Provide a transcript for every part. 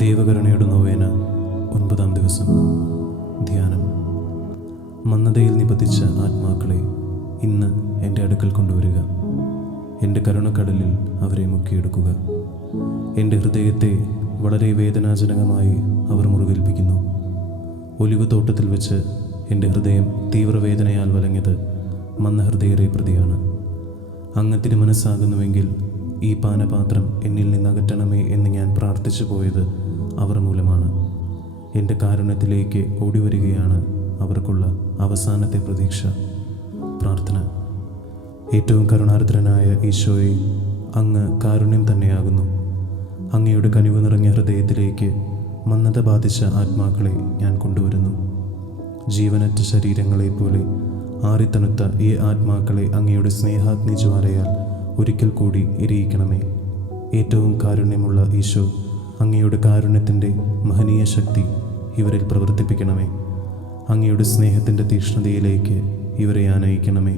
ദൈവകരുണയുടെ novena 9-ാം ദിവസം. ധ്യാനം. മന്ദതയിൽ നിപതിച്ച ആത്മാക്കളെ ഇന്ന് എൻ്റെ അടുക്കൽ കൊണ്ടുവരിക. എൻ്റെ കരുണക്കടലിൽ അവരെ മുക്കിയെടുക്കുക. എൻ്റെ ഹൃദയത്തെ വളരെ വേദനാജനകമായി അവർ മുറിവേൽപ്പിക്കുന്നു. ഒലിവ് തോട്ടത്തിൽ വെച്ച് എൻ്റെ ഹൃദയം തീവ്രവേദനയാൽ വലഞ്ഞത് മന്ദഹൃദയരെ പ്രതിയാണ്. അങ്ങ് തിരുമനസ്സാകുന്നുവെങ്കിൽ ഈ പാനപാത്രം എന്നിൽ നിന്ന് അകറ്റണമേ എന്ന് ഞാൻ പ്രാർത്ഥിച്ചു പോയത് അവർ മൂലമാണ്. എൻ്റെ കാരുണ്യത്തിലേക്ക് ഓടിവരികയാണ് അവർക്കുള്ള അവസാനത്തെ പ്രതീക്ഷ. പ്രാർത്ഥന. ഏറ്റവും കരുണാർദ്രനായ ഈശോയെ, അങ്ങ് കാരുണ്യം തന്നെയാകുന്നു. അങ്ങയുടെ കനിവ് നിറഞ്ഞ ഹൃദയത്തിലേക്ക് മന്ദത ബാധിച്ച ആത്മാക്കളെ ഞാൻ കൊണ്ടുവരുന്നു. ജീവനറ്റ ശരീരങ്ങളെപ്പോലെ ആറിത്തണുത്ത ഈ ആത്മാക്കളെ അങ്ങയുടെ സ്നേഹാഗ്നി ജ്വാലയാൽ ഒരിക്കൽ കൂടി എരിയിക്കണമേ. ഏറ്റവും കാരുണ്യമുള്ള ഈശോ, അങ്ങയുടെ കാരുണ്യത്തിൻ്റെ മഹനീയ ശക്തി ഇവരിൽ പ്രവർത്തിപ്പിക്കണമേ. അങ്ങയുടെ സ്നേഹത്തിൻ്റെ തീക്ഷ്ണതയിലേക്ക് ഇവരെ ആനയിക്കണമേ.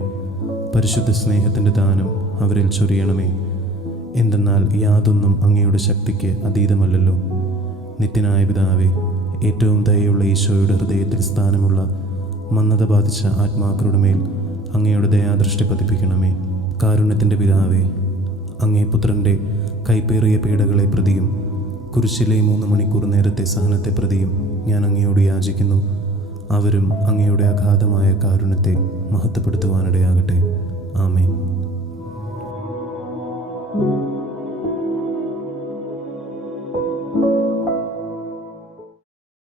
പരിശുദ്ധ സ്നേഹത്തിൻ്റെ ദാനം അവരിൽ ചൊരിയണമേ. എന്തെന്നാൽ യാതൊന്നും അങ്ങയുടെ ശക്തിക്ക് അതീതമല്ലല്ലോ. നിത്യനായ പിതാവേ, ഏറ്റവും ദയയുള്ള ഈശോയുടെ ഹൃദയത്തിൽ സ്ഥാനമുള്ള മന്ദത ബാധിച്ച ആത്മാക്കളുടെ മേൽ അങ്ങയുടെ ദയാദൃഷ്ടി പതിപ്പിക്കണമേ. കാരുണ്യത്തിൻ്റെ പിതാവേ, അങ്ങേ പുത്രൻ്റെ കൈപ്പേറിയ പീഡകളെ പ്രതിയും കുരിശിലെ 3 മണിക്കൂർ നേരത്തെ സഹനത്തെ പ്രതിയും ഞാൻ അങ്ങയോട് യാചിക്കുന്നു. അവരും അങ്ങയുടെ അഗാധമായ കാരുണ്യത്തെ മഹത്വപ്പെടുത്തുവാനിടയാകട്ടെ. ആമേൻ.